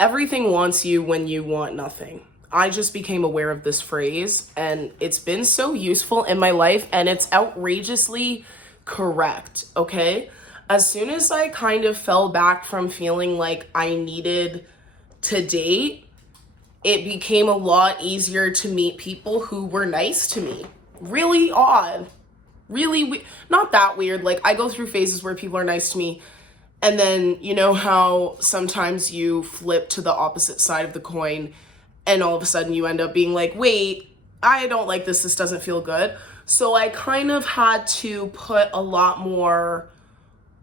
everything wants you when you want nothing. I just became aware of this phrase and it's been so useful in my life and it's outrageously correct, okay? As soon as I kind of fell back from feeling like I needed to date, it became a lot easier to meet people who were nice to me. Really odd. Really not that weird. Like, I go through phases where people are nice to me, and then you know how sometimes you flip to the opposite side of the coin and all of a sudden you end up being like, wait, I don't like this. This doesn't feel good. So I kind of had to put a lot more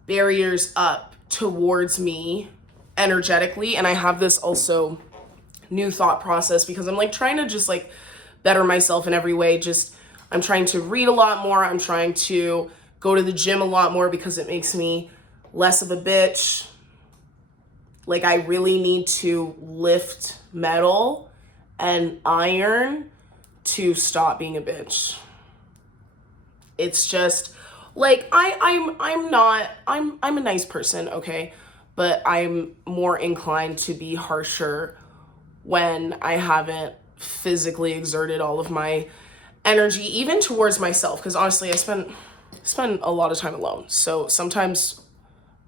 barriers up towards me energetically. And I have this also new thought process because I'm like trying to just like better myself in every way. Just I'm trying to read a lot more. I'm trying to go to the gym a lot more because it makes me less of a bitch. Like, I really need to lift metal and iron to stop being a bitch. It's just like I'm a nice person, okay? But I'm more inclined to be harsher when I haven't physically exerted all of my energy, even towards myself, because honestly I spend a lot of time alone. So sometimes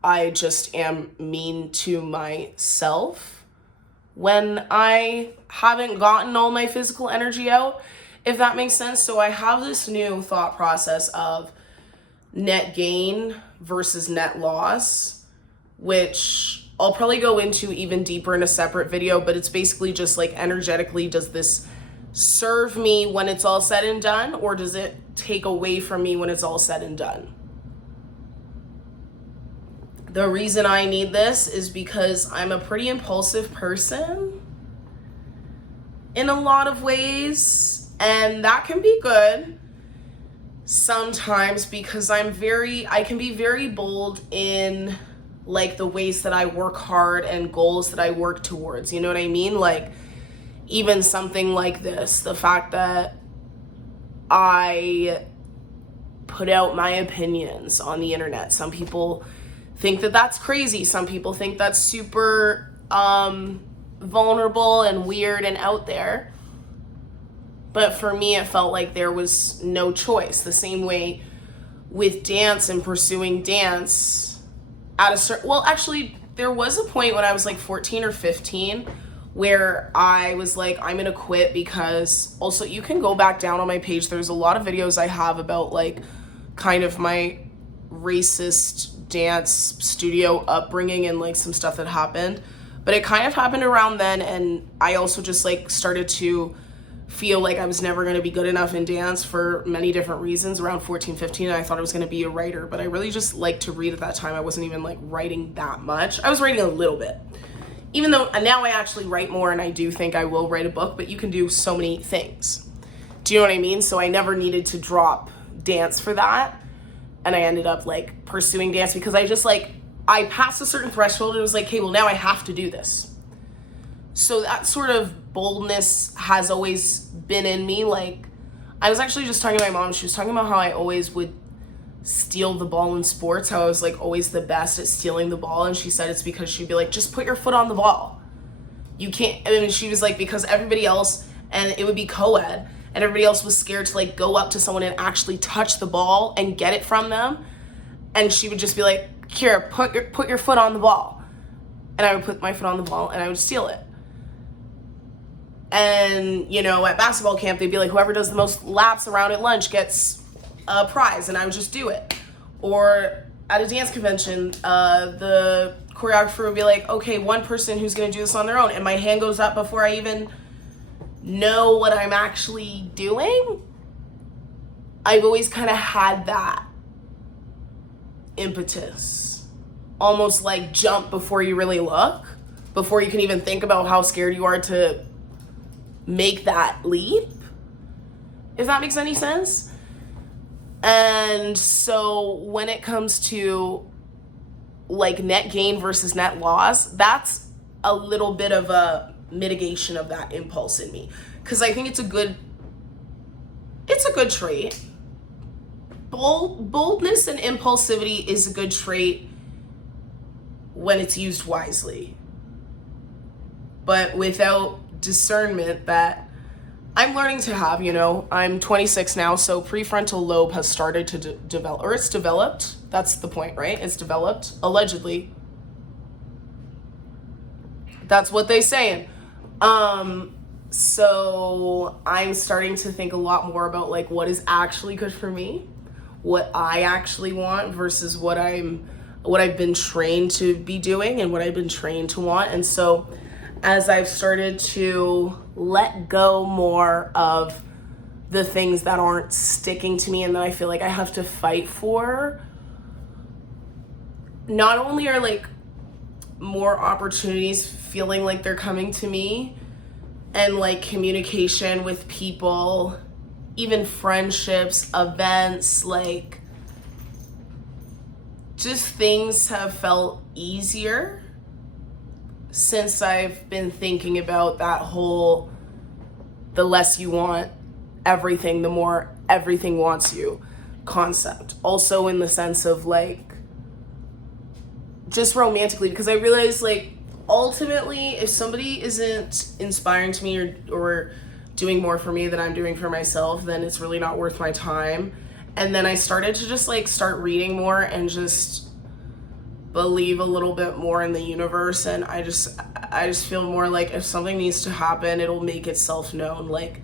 I just am mean to myself when I haven't gotten all my physical energy out, if that makes sense. So I have this new thought process of net gain versus net loss, which I'll probably go into even deeper in a separate video, but it's basically just like, energetically, does this serve me when it's all said and done, or does it take away from me when it's all said and done? The reason I need this is because I'm a pretty impulsive person in a lot of ways, and that can be good sometimes because I can be very bold in like the ways that I work hard and goals that I work towards. You know what I mean? Like, even something like this, the fact that I put out my opinions on the internet. Some people think that that's crazy. Some people think that's super vulnerable and weird and out there. But for me, it felt like there was no choice. The same way with dance and pursuing dance at a certain, well, actually, there was a point when I was like 14 or 15 where I was like, I'm gonna quit, because also you can go back down on my page. There's a lot of videos I have about like kind of my racist dance studio upbringing and like some stuff that happened. But it kind of happened around then, and I also just like started to feel like I was never going to be good enough in dance for many different reasons around 14, 15. And I thought I was going to be a writer, but I really just liked to read at that time. I wasn't even like writing that much. I was writing a little bit, even though now I actually write more, and I do think I will write a book, but you can do so many things. Do you know what I mean? So I never needed to drop dance for that. And I ended up like pursuing dance because I just like, I passed a certain threshold and it was like, okay, well now I have to do this. So that sort of boldness has always been in me. Like, I was actually just talking to my mom. She was talking about how I always would steal the ball in sports, how I was like always the best at stealing the ball. And she said it's because she'd be like, just put your foot on the ball. You can't, I mean, she was like, because everybody else, and it would be co-ed, and everybody else was scared to like go up to someone and actually touch the ball and get it from them. And she would just be like, here, put your foot on the ball. And I would put my foot on the ball and I would steal it. And, you know, at basketball camp, they'd be like, whoever does the most laps around at lunch gets a prize, and I would just do it. Or at a dance convention, the choreographer would be like, okay, one person who's gonna do this on their own, and my hand goes up before I even know what I'm actually doing. I've always kind of had that impetus, almost like jump before you really look, before you can even think about how scared you are to make that leap, if that makes any sense. And so when it comes to like net gain versus net loss, that's a little bit of a mitigation of that impulse in me, because I think it's a good trait. Boldness and impulsivity is a good trait when it's used wisely. but without discernment that I'm learning to have, you know. I'm 26 now, so prefrontal lobe has started to develop, or it's developed. That's the point, right? It's developed, allegedly. That's what they saying. So I'm starting to think a lot more about like what is actually good for me, what I actually want versus what I've been trained to be doing and what I've been trained to want. And so as I've started to let go more of the things that aren't sticking to me and that I feel like I have to fight for, not only are like more opportunities feeling like they're coming to me, and like communication with people, even friendships, events, like just things have felt easier since I've been thinking about that whole the less you want everything, the more everything wants you concept. Also in the sense of like just romantically, because I realized like ultimately if somebody isn't inspiring to me or doing more for me than I'm doing for myself, then it's really not worth my time. And then I started to just like start reading more and just believe a little bit more in the universe. And I just feel more like if something needs to happen, it'll make itself known. Like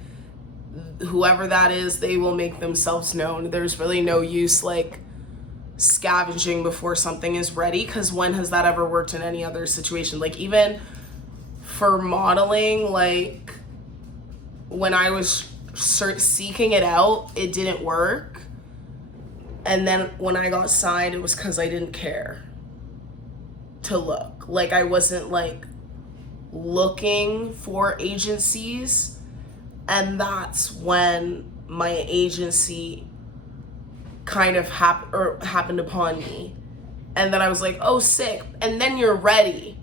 whoever that is, they will make themselves known. There's really no use like scavenging before something is ready, because when has that ever worked in any other situation? Like even for modeling, like when I was seeking it out, it didn't work. And then when I got signed, it was because I didn't care to look. Like I wasn't like looking for agencies, and that's when my agency kind of happened upon me. And then I was like, oh sick. And then you're ready.